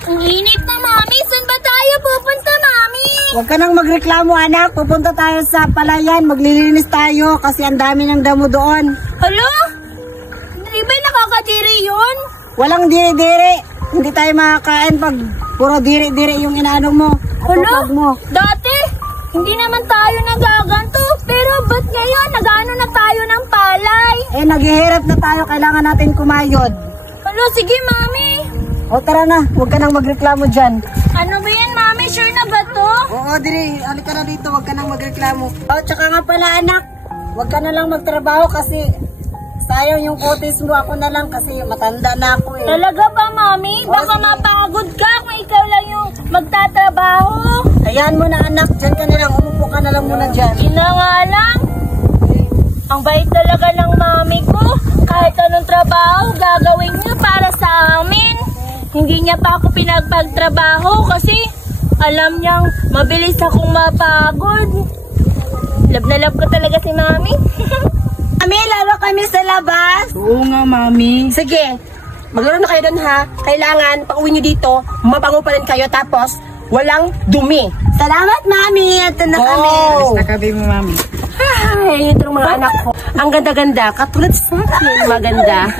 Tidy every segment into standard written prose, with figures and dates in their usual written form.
Ang init na, Mami. Saan ba tayo pupunta, Mami? Huwag ka nang magreklamo, anak. Pupunta tayo sa palayan. Maglilinis tayo kasi ang dami ng damo doon. Hala? Di ba nakakadiri yun? Walang diri-diri. Hindi tayo makakain pag puro diri-diri yung inaano mo. Hala? Mo. Dati, hindi naman tayo nagaganto. Pero ba't ngayon nagano na tayo ng palay? Eh, naghihirap na tayo. Kailangan natin kumayod. Hala, sige, Mami. O tara na. Huwag ka nang magreklamo dyan. Ano ba yan, Mami? Sure na ba to? Oo, Diri. Halika na dito. Huwag ka nang magreklamo. O, tsaka nga pala, anak. Huwag ka na lang magtrabaho kasi sayang yung kutis mo. Ako na lang kasi matanda na ako eh. Talaga ba, Mami? Baka mapagod ka kung ikaw lang yung magtatrabaho. Hayaan mo na, anak. Diyan ka na lang. Umupo ka na lang muna dyan. Ina nga lang. Ang bait talaga ng Mami ko. Kahit anong trabaho, gagawin niya para sa amin. Hindi niya pa ako pinagpagtrabaho kasi alam niyang mabilis akong mapagod. Love na love ko talaga si Mami. Mami, lalo kami sa labas. Oo nga, Mami. Sige, maglaro na kayo doon ha. Kailangan, pag uwi nyo dito, mabango pa rin kayo tapos walang dumi. Salamat, Mami. Ito na kami. Alis na kami mo, Mami. Ay, ito ng mga anak ko. Ang ganda-ganda, katulad sa akin, maganda.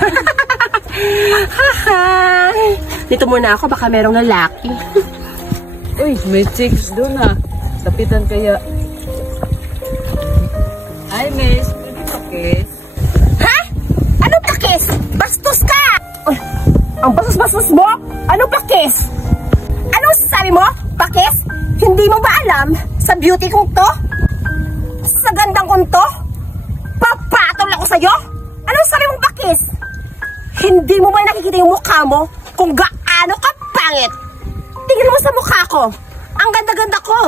Dito muna ako, baka merong lalaki. Uy, may chicks doon ah. Tapitan kaya. Ay, miss. Pwede pakis. Ha? Anong pakis? Bastos ka! Uy, ang bastos-bastos mo? Anong pakis? Anong sabi mo? Pakis? Hindi mo ba alam sa beauty kong to? Sa gandang kong to? Papatol ako sa'yo? Anong sabi mong pakis? Hindi mo ba nakikita yung mukha mo kung gaano ka pangit? Tingnan mo sa mukha ko. Ang ganda-ganda ko.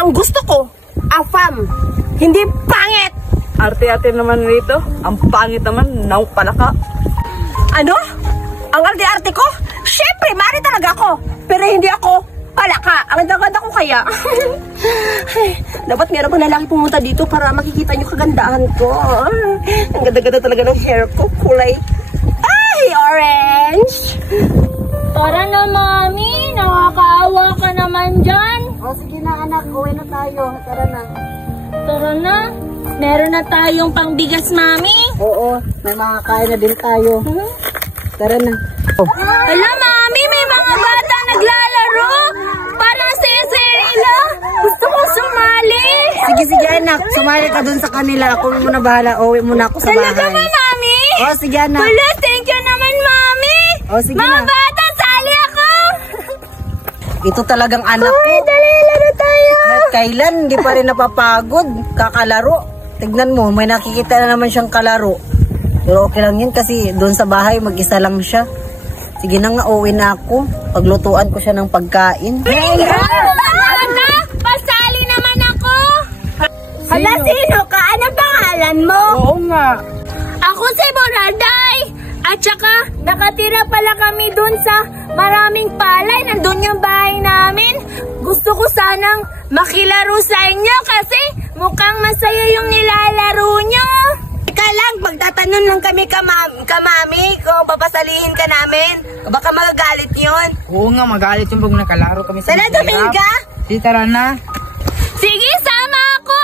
Ang gusto ko, afam. Hindi pangit. Arte-arte naman rito. Ang pangit naman, pala ka. Ano? Ang arte-arte ko? Siyempre, mari talaga ako. Pero hindi ako palaka. Ang ganda-ganda ko kaya. Dapat meron pang lalaki pumunta dito para makikita nyo kagandahan ko. Ang ganda-ganda talaga ng hair ko. Kulay. Ay, orange. Tara na, Mami. Nakakaawa ka naman dyan. O, sige na, anak. Uwi na tayo. Tara na. Tara na. Meron na tayong pangbigas, Mami. Oo, may makakain na din tayo. Tara na. Hala, Mami, may mga bata naglalaro. Parang sesela. Gusto ko sumali. Sige, anak. Sumali ka dun sa kanila. Ako muna bahala. Uwi muna ako sa bahay. Talaga ba, Mami? O, sige, anak. Wala, thank you naman, Mami. O, sige Mga na. bata, sali ako. Ito talagang anak ko. Ay, dali, laro tayo. Kahit kailan, hindi pa rin napapagod. Kakalaro. Tignan mo, may nakikita na naman siyang kalaro. Pero okay lang yun kasi doon sa bahay, mag-isa lang siya. Sige na nga, uwi na ako. Paglutuan ko siya ng pagkain. Ano? Pasali naman ako. Hala, sino ka? Anong pangalan mo? Oo nga. Ako si Boraday. At saka, nakatira pala kami dun sa maraming palay. Nandun yung bahay namin. Gusto ko sanang makilaro sa inyo kasi mukhang masaya yung nilalaro nyo. Teka lang, magtatanong lang kami kamami kung papasalihin ka namin. Baka magagalit yun. Oo nga, magalit yung pag nakalaro kami sa Tara, Dominga. Di, tara na. Sige, sama ako.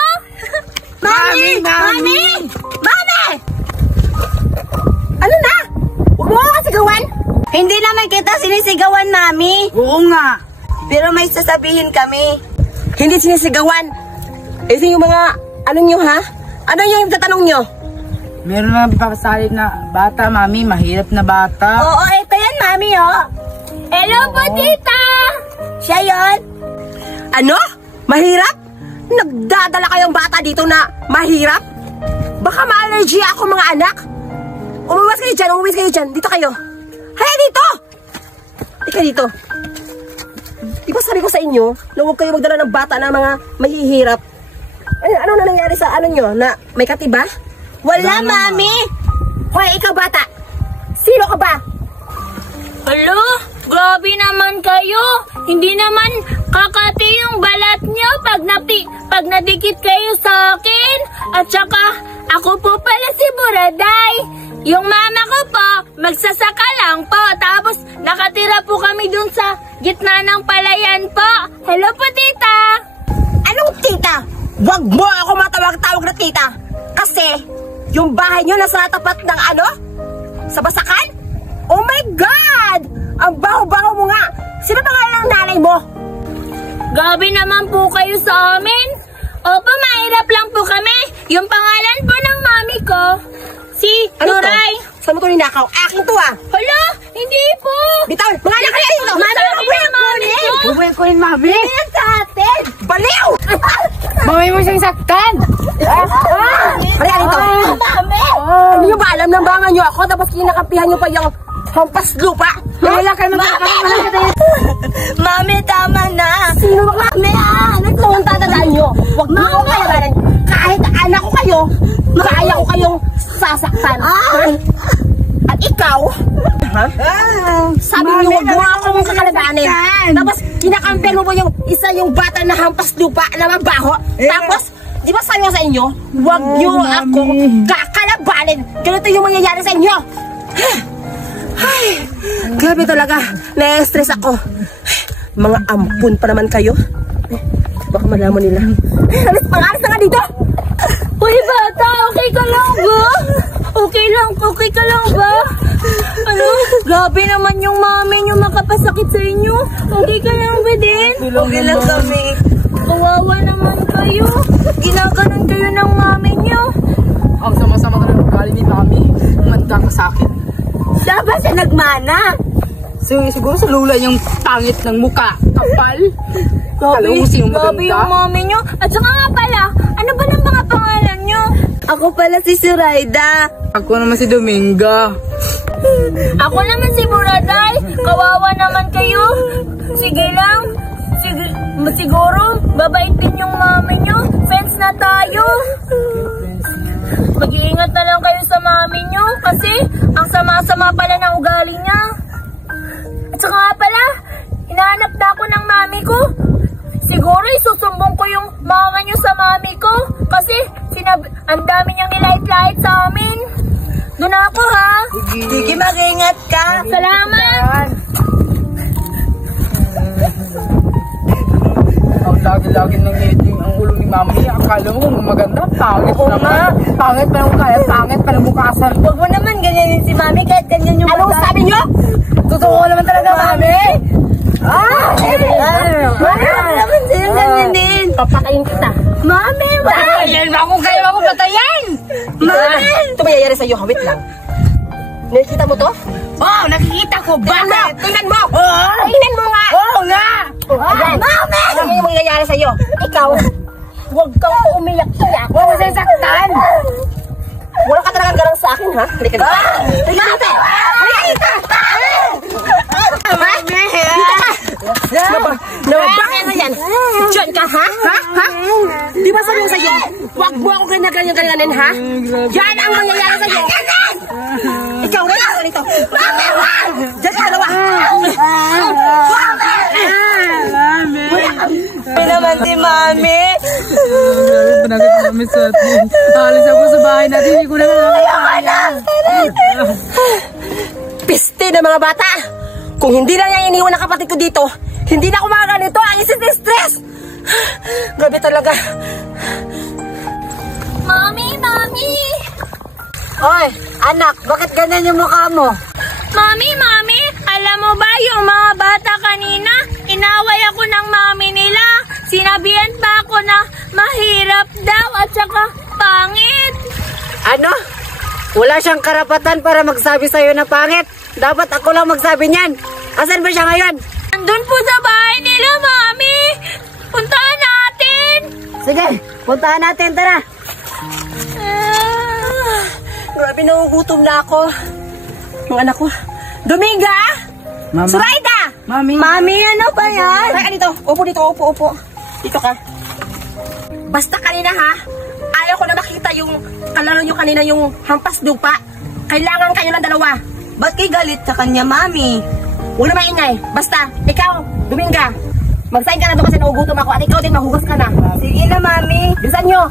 Mami! Ano na? Huwag mo ka sigawan? Hindi naman kita sinisigawan, Mami. Oo nga. Pero may sasabihin kami. Hindi sinisigawan. Ito yung mga, ano nyo ha? Ano yung tatanong nyo? Meron na papasali na bata, Mami. Mahirap na bata. Oo, ito yan, Mami, oh. Hello po, tita. Siya yun. Ano? Mahirap? Nagdadala kayong bata dito na mahirap? Baka ma-allergy ako, mga anak. Umuwas kayo dyan. Dito kayo. Haya dito! Ika dito. Di ba sabi ko sa inyo na huwag kayo magdala ng bata na mga mahihirap? Ano na nangyari sa ano nyo? Na may katiba? Wala, Mami! Hoy, ikaw bata! Sino ka ba? Hello? Grabe naman kayo. Hindi naman kakati yung balat nyo pag nadikit kayo sa akin. At saka, ako po pala si Boraday. Yung mama ko po, magsasaka lang po. Tapos, nakatira po kami dun sa gitna ng palayan po. Hello po, tita. Anong tita? Wag mo ako matawag-tawag na tita. Kasi, yung bahay nyo nasa tapat ng ano? Sa Basakan? Oh my God! Ang baho-baho mo nga! Sino pangalan ng nanay mo? Gabi naman po kayo sa amin. Opo, mahirap lang po kami. Yung pangalan po ng mami ko, si Nuray. Saan mo ito ninakaw? Akin to ah! Hala, hindi po. Bitaw! Mga anak kayo dito! Mami, mami ko. Bubuhin ko yun, mami. Ayan sa atin! Baliw! Mami mo siyang saktan. Halika dito! Mami. Hindi nyo ba alam na bangan nyo ako tapos kinakampihan nyo pa yung hampas lupa? Wala kayo magkakaroon. Mami, tama na. Sino ba kami ah? Ano ito ang tatandaan nyo? Huwag nyo akong kailangan. Kahit anak ko kayo, kaya ko kayong sasaktan. At ikaw, sabi niyo huwag mo akong kakalaganin. Tapos kinakampihan mo yung isa yung bata na hampas lupa na mabaho. Tapos, di ba sabi ko sa inyo, huwag niyo akong kakalabanin. Ganito yung mangyayari sa inyo. Ay, grabe talaga. Na-stress ako. Mga ampun pa naman kayo. Baka malaman nila. Alis na nga dito. Uy, bata, okay ka lang ba? Okay ka lang ba? Ano? Grabe naman yung mami nyo makapasakit sa inyo. Okay ka lang ba din? Okay lang kami. Kawawa naman kayo. Ginaganon kayo ng mami nyo. Ang sama-sama ka ng ugali ni mami. Umanda ka sa akin. Dapat siya nagmana. Siguro sa lula yung pangit ng muka. Kapal. Kalusin yung Grabe yung maganda. mami nyo. At saka nga pala, ano ba ng mga pangalan nyo? Ako pala si Suraida. Ako naman si Dominga. Ako naman si Buraday. Kawawa naman kayo. Sige lang. Siguro, babait din yung mami nyo. Friends na tayo. Mag-iingat na lang kayo sa mami nyo. Kasi, ang sama-sama pala ng ugali niya. At saka nga pala, hinahanap na ako ng mami ko. Siguro, isusumbong ko yung mama nyo sa mami ko. Kasi, ang dami niyang nilait-lait sa amin. Doon ako, ha? Sige, mag-ingat ka. Salamat! Ang lagi-lagi ng ngiti ang ulo ni mami. Akala mo kung maganda. Pangit naman. Pangit pa yung kaya. Pangit pa yung bukasan. Huwag mo naman ganyanin si Mami kahit ganyan yung Anong sabi nyo? Totoo naman talaga, mami. naman din ganyan din. Papatayin kita. Mami, Patayin mo kung kayo ako patayin. Mami! Ito mayayari sa'yo. Wait lang. Nakikita mo to? Oh, nakikita ko. Bakit? Tingnan mo! Tingnan mo nga! Oo nga. Ayan. Mami! Alam mo yung mangyayari sa'yo. Ikaw, huwag kang umiyak-iyak. Huwag mo sasaktan. Wala ka talagang garang sa akin, ha? Halika dito. Halika dito! Halika dito! Bakit na yan? Diyan ka, ha? Ha? Di ba sabi ko sa'yo, huwag mo ako ganyan-ganyan, ha? Yan ang mangyayari sa'yo. Ikaw rin, ako dito. Diyan ka, dalawa. Ano naman si Mami? Panagod kami sa atin. Alis ako sa bahay natin. Hindi ko na Piste na mga bata! Kung hindi lang niya iniwan ng kapatid ko dito, hindi na ako makaganito. Ang stress! Grabe talaga. Mami! Oy, anak, bakit ganyan yung mukha mo? Mami! Alam mo ba yung mga bata kanina? Inaway ako ng mami nila. Sinabihan pa ako na mahirap daw at saka pangit. Ano? Wala siyang karapatan para magsabi sa'yo na pangit. Dapat ako lang magsabi niyan. Asan ba siya ngayon? Andun po sa bahay nila, Mami. Puntahan natin. Sige, puntahan natin, tara. Grabe, nagugutom na ako. Mga anak ko. Dominga! Mama. Suraida! Mami. Mami, ano ba yan? Tara dito. Upo dito, upo. Dito ka. Basta kanina ha, ayaw ko na makita yung kalaro nyo kanina yung hampas lupa. Kailangan kayo ng dalawa. Ba't kayo galit sa kanya, Mami? Huwag na maingay. Basta, ikaw, Dominga, magsayin ka na doon kasi nagugutom ako at ikaw din mahugas ka na. Sige na, Mami. Bilisan nyo.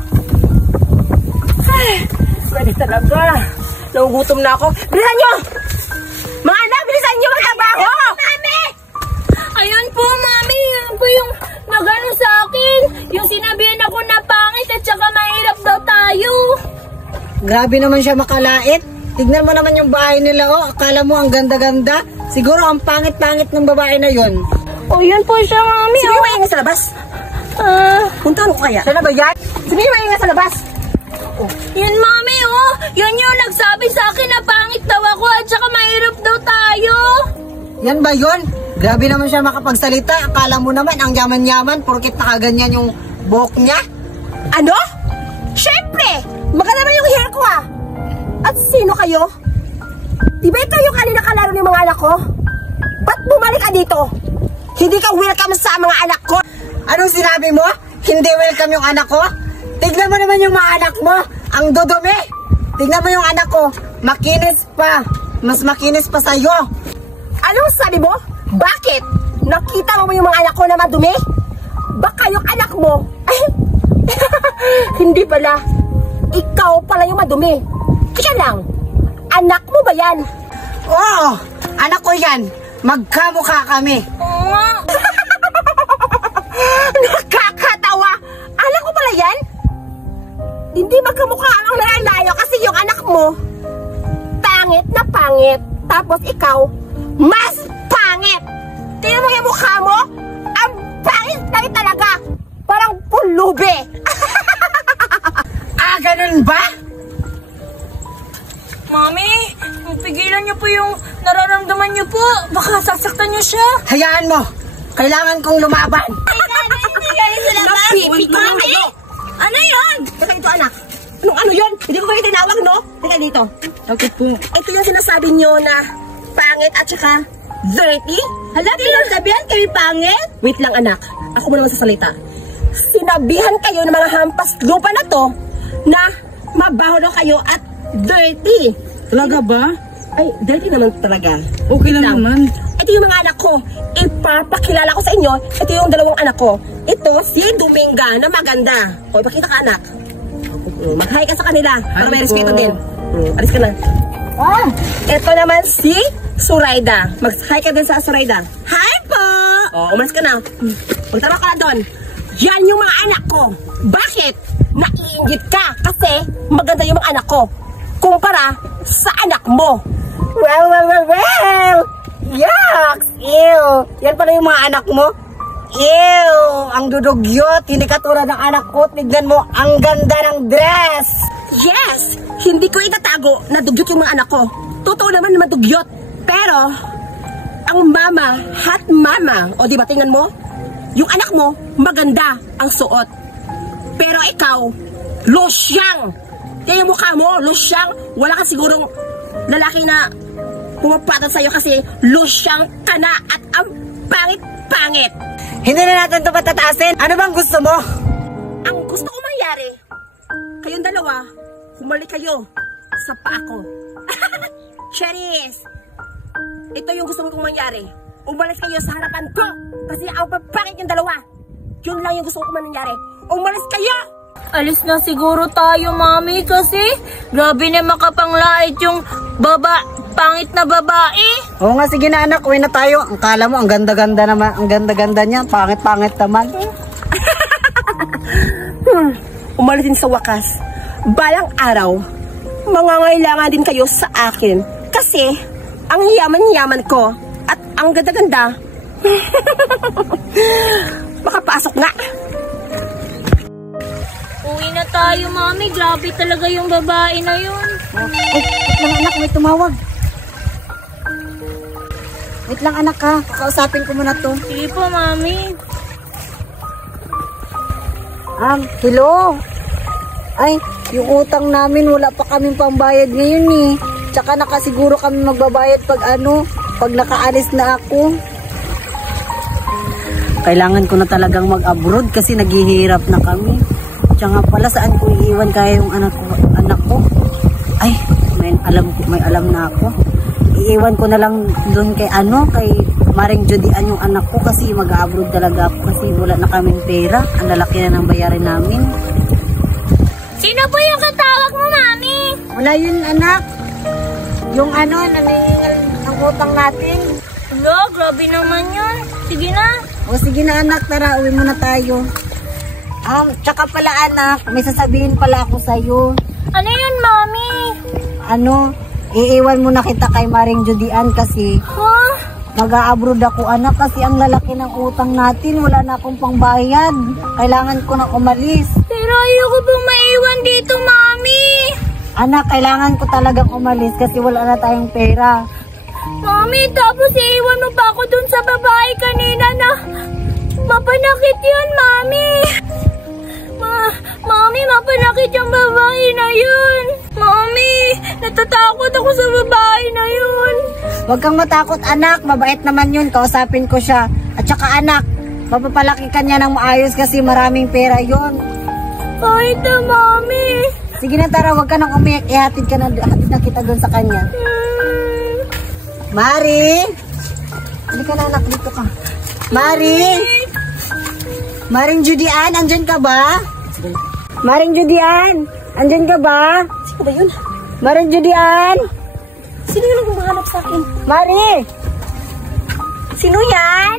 Ay, pwede talaga. Nagugutom na ako. Bilisan nyo! Mga anak, bilisan nyo magtrabaho! Mami! Grabe naman siya makalait. Tignan mo naman yung bahay nila, oh. Akala mo ang ganda-ganda. Siguro ang pangit-pangit ng babae na yon. Oh, yun po siya, Mami. Sino yung maingay sa labas? Puntahan ko kaya. Sana ba yan? Sino yung maingay sa labas? Yun, Mami, oh. Yun yung nagsabi sa akin na pangit daw ako at saka mahirap daw tayo. Yan ba yun? Grabe naman siya makapagsalita. Akala mo naman ang yaman-yaman porkit nakaganyan yung buhok niya. Ano? Siyempre! Maganda naman yung hair ko ah! At sino kayo? Di ba ikaw yung kanina kalaro ng mga anak ko? Ba't bumalik ka dito? Hindi ka welcome sa mga anak ko! Anong sinabi mo? Hindi welcome yung anak ko? Tignan mo naman yung mga anak mo. Ang dudumi. Tignan mo yung anak ko. Makinis pa. Mas makinis pa sa'yo. Anong sabi mo? Bakit? Nakita mo yung mga anak ko na madumi? Baka yung anak mo ay hindi pala. Ikaw pala yung madumi. Kaya lang, anak mo ba yan? Oo, anak ko yan. Magkamukha kami. Oo nga. Nakakatawa! Anak ko pala yan? Hindi magkamukha ang layo kasi yung anak mo pangit na pangit. Tapos ikaw, mas pangit! Tingnan mo yung mukha mo? Ang pangit talaga! Parang pulubi! Ganun ba? Mami, pigilan niyo po yung nararamdaman niyo po. Baka sasaktan niyo siya. Hayaan mo. Kailangan kong lumaban. Hindi kayo sa labas. Mami! Ano yun? Teka dito anak. Ano yun? Hindi ko kayo tinawag, no? Teka dito. Bakit po? Ito yung sinasabi nyo na pangit at saka dirty? Hala, sabihan kayo pangit? Wait lang anak. Ako mo naman sasalita. Sinabihan kayo ng mga hampas lupa na to na mabaho daw kayo at dirty. Talaga ba? Ay, dirty naman talaga. Okay lang naman. Ito yung mga anak ko. Ipapakilala ko sa inyo. Ito yung dalawang anak ko. Ito si Dominga na maganda. O, ipakita ka anak. Mag-hi ka sa kanila para may respeto din. Alis ka na. Ito naman si Suraida. Mag-hi ka din sa Suraida. Hi po! O, umalis ka na. Magtara ka na doon. Yan yung mga anak ko. Bakit? Naiingit ka kasi maganda yung mga anak ko kumpara sa anak mo. Well. Yucks! Ew! Yan pala yung mga anak mo? Ew! Ang dudugyot! Hindi katulad ng anak ko. Tignan mo, ang ganda ng dress! Yes! Hindi ko itatago na dugyot yung mga anak ko. Totoo naman na madugyot. Pero, ang mama, hot mama, o diba tingnan mo? Yung anak mo, maganda ang suot. Pero ikaw, losyang! Kaya yung mukha mo, losyang, wala ka sigurong lalaki na pumapatol sa'yo kasi losyang ka na at ang pangit-pangit. Hindi na natin ito patataasin. Ano bang gusto mo? Ang gusto ko mangyari, kayong dalawa, humalik kayo sa paa ko. Cheris! Ito yung gusto kong mangyari. Umalis kayo sa harapan ko kasi ang papangit yung dalawa. Yun lang yung gusto ko mangyari. Umalis kayo! Alis na siguro tayo, Mami, kasi grabe na makapanglait yung pangit na babae. Oo nga, sige na anak, uwi na tayo. Ang kala mo, ang ganda-ganda naman. Ang ganda-ganda niya, pangit-pangit naman. Umalis din sa wakas. Balang araw, mangangailangan din kayo sa akin. Kasi, ang yaman-yaman ko at ang ganda-ganda. Makapasok na. Uwi na tayo, Mami. Grabe talaga yung babae na yun. Wait lang anak, may tumawag. Wait lang anak ha, kakausapin ko muna to. Sige po, Mami. Hello? Ay, yung utang namin, wala pa kaming pambayad ngayon eh. Tsaka nakasiguro kami magbabayad pag nakaalis na ako. Kailangan ko na talagang mag-abroad kasi naghihirap na kami. Tsaka pala saan ko iiwan kaya yung anak ko. Ay, may alam na ako. Iiwan ko na lang doon kay Maring Judian yung anak ko kasi mag-abroad talaga ako kasi wala na kaming pera. Ang lalaki na ng bayarin namin. Sino po yung katawag mo, Mami? Wala yun anak. Yung naningal ng utang natin. Hello, grabe naman yun. Sige na. O sige na anak, tara, uwi muna tayo. Tsaka pala anak, may sasabihin pala ako sa'yo. Ano yun, Mami? Iiwan mo na kita kay Maring Judian kasi Ha? mag-a-abroad ako anak kasi ang lalaki ng utang natin. Wala na akong pangbayad. Kailangan ko na umalis. Pero ayoko po maiwan dito, Mami. Anak, kailangan ko talagang umalis kasi wala na tayong pera. Mami, tapos iiwan mo pa ako dun sa babae kanina na mapanakit yun, Mami. Mami, mapanakit yung babae na yun. Mami, natatakot ako sa babae na yun. Huwag kang matakot anak, mabait naman yun. Kausapin ko siya. At saka anak, mapapalaki ka niya ng maayos kasi maraming pera yun. Kahit na, Mami. Sige na tara, huwag ka nang umiyak. Ihatid na kita doon sa kanya. Mari! Hindi ka na anak, dito ka. Mari! Maring Judian, andyan ka ba? Maring Judian, andyan ka ba? Sino ba yun? Maring Judian! Sino yung humahanap sa akin? Mari! Sino yan?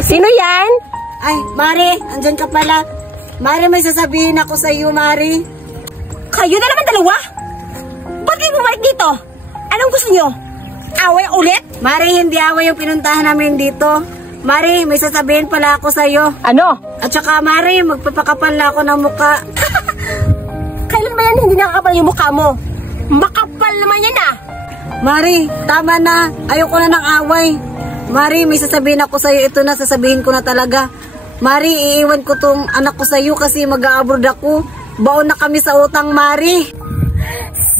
Sino yan? Ay, Mari, andyan ka pala. Mari, may sasabihin ako sa iyo, Mari. Kayo na naman dalawa? Ba't kayo bumalik dito? Anong gusto nyo? Away ulit? Mari, hindi away yung pinuntahan namin dito. Mari, may sasabihin pala ako sa iyo. Ano? At saka, Mari, magpapakapal na ako ng muka. Kailan ba yan hindi nakakapal yung mukha mo? Makapal naman yan ah! Mari, tama na. Ayoko na ng away. Mari, may sasabihin ako sa iyo. Ito na, sasabihin ko na talaga. Mari, iiwan ko tong anak ko sa iyo kasi mag-a-abroad ako. Baon na kami sa utang, Mari.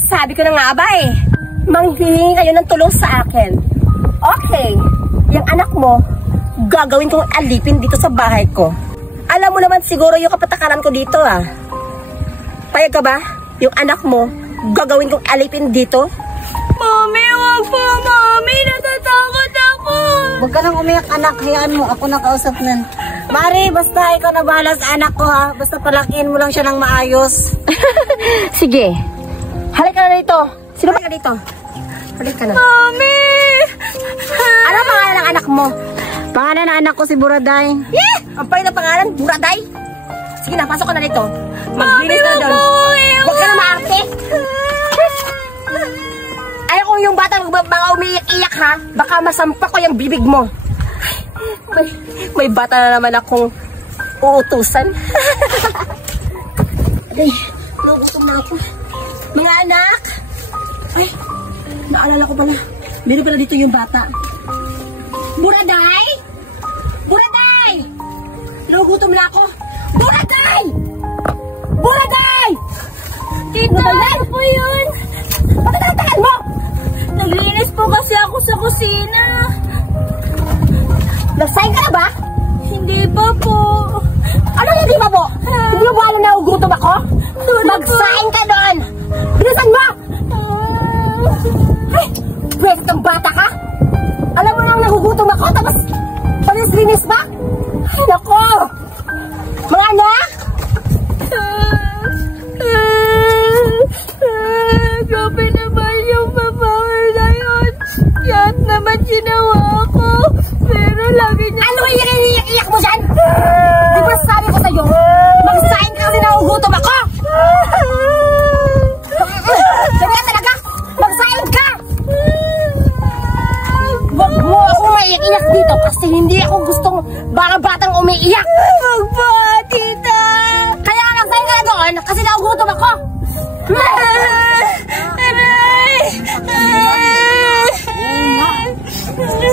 Sabi ko na nga ba eh, manghihingi kayo ng tulong sa akin. Okay, yung anak mo, gagawin kong alipin dito sa bahay ko. Alam mo naman siguro yung kapatakaran ko dito ah. Payag ka ba? Yung anak mo, gagawin kong alipin dito? Mami, wag po, Mami. Natatakot ako. Huwag ka nang umiyak, anak. Hayaan mo. Ako na kausap nun. Mari, basta ikaw na bahala sa anak ko, ha. Basta palakihin mo lang siya ng maayos. Sige, halika na dito. Sino ba ka dito? Halika na. Mami! Ano ang pangalan ng anak mo? Pangalan ng anak ko si Buraday. Yeah! Ang pangit na pangalan, Buraday. Sige na, pasok ka na dito. Maglinis ka na doon. Huwag ka na maarte. Ayaw ko yung bata mga umiiyak-iyak ha. Baka masampa ko yung bibig mo. May bata na naman akong uutusan. Ay, nagutom na ako. Mga anak! Ay, naalala ko pala. Meron pala dito yung bata. Buraday! Buraday! Nagutom na ako. Buraday! Buraday! Tita, ano po yun? Bakit natagal mo? Naglinis po kasi ako sa kusina. Nagsahin ka na ba? Hindi pa po. Ano hindi ba po? Hindi mo ba alam na ugutom ako? Magsahin ka doon! Bilisan mo! Ay! Pwede itong bata ka? Alam mo lang nagugutom ako tapos palinis-linis pa? Ay nako! Mga anak! Grabe naman yung babae na yun. Yan naman ginawa ko. Pero lagi niya... Ano yung iiyak-iyak mo dyan? Di ba sabi ko sa'yo? Magsahin ka kasi nagugutom ako! Sabi ka talaga? Magsahin ka! Huwag mo ako maiyak-iyak dito kasi hindi ako gustong baka batang umiiyak. Wag po, tita. Kaya magsahin ka na doon kasi nagugutom ako.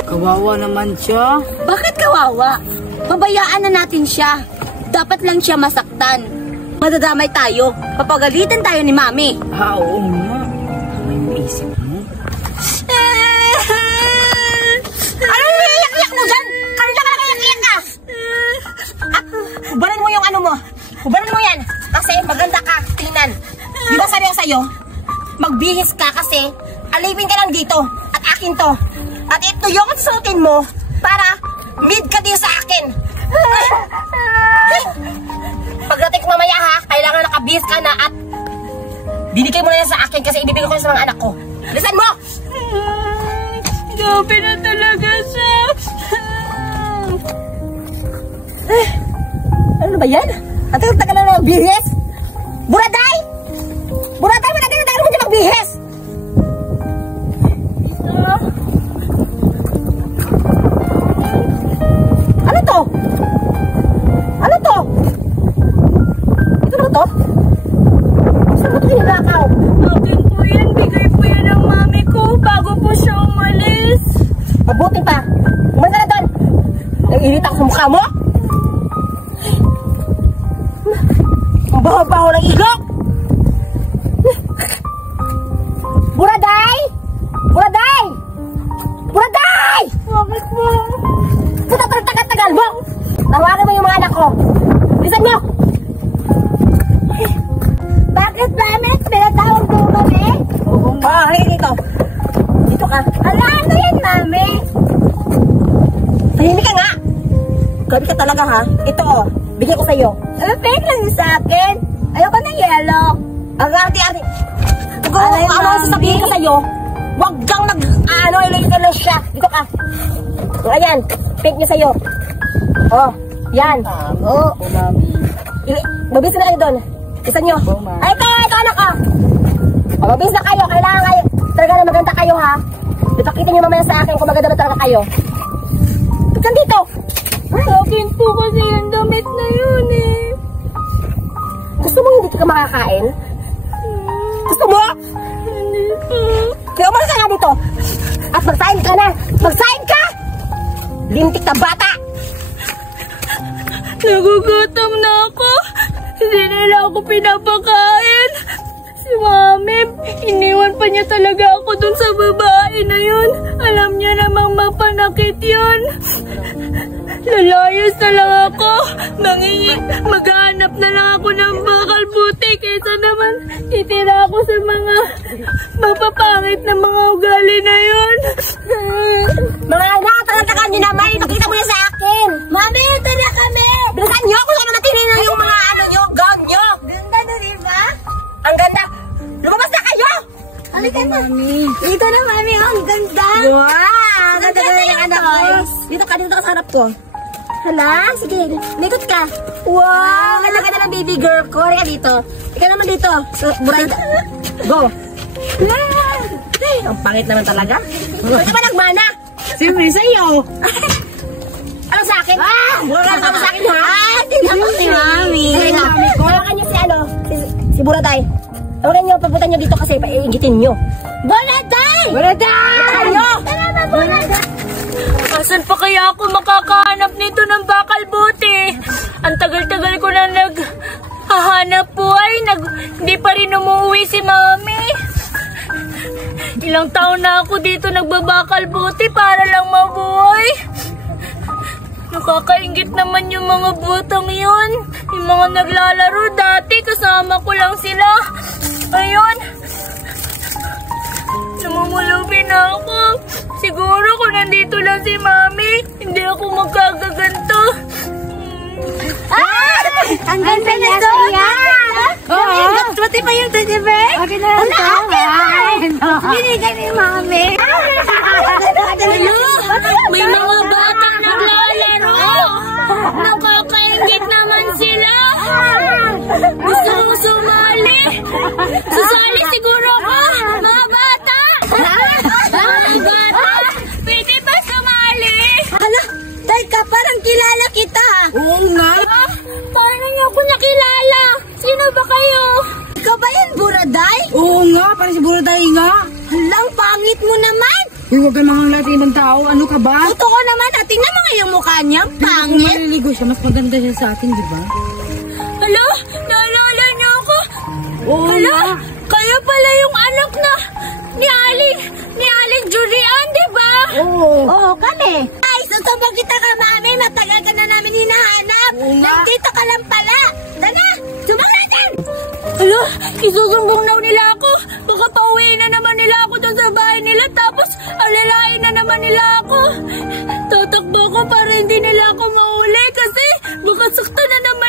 Kawawa naman siya. Bakit kawawa? Pabayaan na natin siya. Dapat lang siya masaktan. Madadamay tayo. Papagalitan tayo ni Mami. Oo nga. May isip mo. Ano yung iiyak-iyak mo dyan? Kanila ka lang iiyak ka! Hubaran mo yung ano mo. Hubaran mo yan. Kasi maganda ka, tingnan. Di ba sabi ko sa'yo? Magbihis ka kasi alipin ka lang dito. At akin to. At ito yung suotin mo para mid ka din sa akin. Pagdating ko mamaya ha, kailangan nakabihis ka na at bibigay mo na yan sa akin kasi ibibigay ko sa mga anak ko. Bilisan mo! Grabe na talaga siya. Ano ba yan? Ang tagal-tagal na nagbihis? Buraday! Naiinit ako sa mukha mo? Ang baho-baho ng ilok! Buraday! Buraday! Buraday! Bakit po? Puta pa tagal-tagal mo! Tawagan mo yung mga anak ko! Bilisan nyo! Bakit, Mami? Pinatawag mo kami? Halika dito. Dito ka. Ala, ano yan, Mami? Tahimik ka nga! Gabi ka talaga ha? Ito oh, bigay ko sa'yo. Fake lang yun sa akin. Ayoko ng yellow. Ang arte-arte. Kung Alay, ano ang Mami. sasabihin ko sa'yo, huwag kang ilay siya. Dito ka. Ayan, pink niya sa'yo. Oh, yan. Oo, Mami. Mabilis na kayo doon. Isa nyo. Ay, ito anak ka. O, mabilis na kayo. Kailangan kayo. Talaga na maganda kayo ha. Ipakita nyo mamaya sa akin kung maganda na talaga kayo. Ba't dito? Sa akin po kasi yung damit na yun eh. Gusto mo hindi ka makakain? Gusto mo? Hindi po. Kaya umalis ka nga dito. At magsain ka na. Magsain ka! Lintik na bata. Nagugutom na ako. Hindi nila ako pinapakain. Si Mami, iniwan pa niya talaga ako dun sa babae na yun. Alam niya namang mapanakit yun. Lalayas na lang ako. Maghanap na lang ako ng bakal buti kaysa naman itira ako sa mga mapapangit na mga ugali na yun. Mga anak, tagal-tagal nyo naman. Ipakita mo na sa akin. Mami, ito na kami. Bilisan nyo kung ano matinin na yung mga gown nyo. Ganda na rin ba? Ang ganda. Lumabas na kayo. Halika na. Dito na, Mami. Ang ganda. Wow! Ganda Ganda na yung yung anak ko. toys. Dito ka sa harap ko. Hala, sige. Likot ka. Wow! Ganda-ganda ng baby girl ko. Halika dito. Ikaw naman dito. So, buray. Go. Ang pangit naman talaga. Ba't ka ba nagmana? Siyempre sa'yo. Ano sa akin? Wala ka sa akin ha? Tinapos si Mami. Hawakan niyo si Buraday. Hawakan niyo, pagpunta niyo dito kasi paiingitin niyo. Buladay! Buraday! Tara na, Buladay! Asan pa kaya ako makakahanap nito ng bakal buti? Ang tagal-tagal ko na naghahanap buhay. Hindi pa rin umuwi si Mami. Ilang taon na ako dito nagbabakal buti para lang mabuhay. Nakakaingit naman yung mga butang yun. Yung mga naglalaro dati, kasama ko lang sila. Ayun. Namumulubi na ako. Siguro kung nandito lang si Mami, hindi ako magkagaganto. Ang ganda niya sa'yo. Pati pa yung teddy bear? Okay na lang ito. Binigay ni Mami. May mga batang naglalaro. Nakakaingit naman sila. Gusto mo sumali? Susali siguro ko, mga bata. Mga bata, pwede ba sumali? Hala, teka, parang kilala kita. Oo nga. Paano niyo ako nakilala? Sino ba kayo? Ikaw ba yan, Buraday? Oo nga, parang si Buraday nga. Halang pangit mo naman. Uy, huwag kang mga latin ng tao. Ano ka ba? Totoo naman, tingnan mo nga yung mukha niya. Kung Pangit. maliligo siya, mas maganda siya sa atin, di ba? Hala, naalala niyo ako? Oo Hala, nga. kayo pala yung anak na ni Aling Julian, di ba? Oo, kami. Ay, susubok kita ka, Mami. Matagal ka na namin hinahanap. Oo nga. Nandito ka lang pala. Dala, subok natin. Hala, isusumbong daw nila ako. Baka pauwiin na naman nila ako doon sa bahay nila. Tapos, alalain na naman nila ako. Tatakbo ko para hindi nila ako mauli. Kasi, baka sakta na naman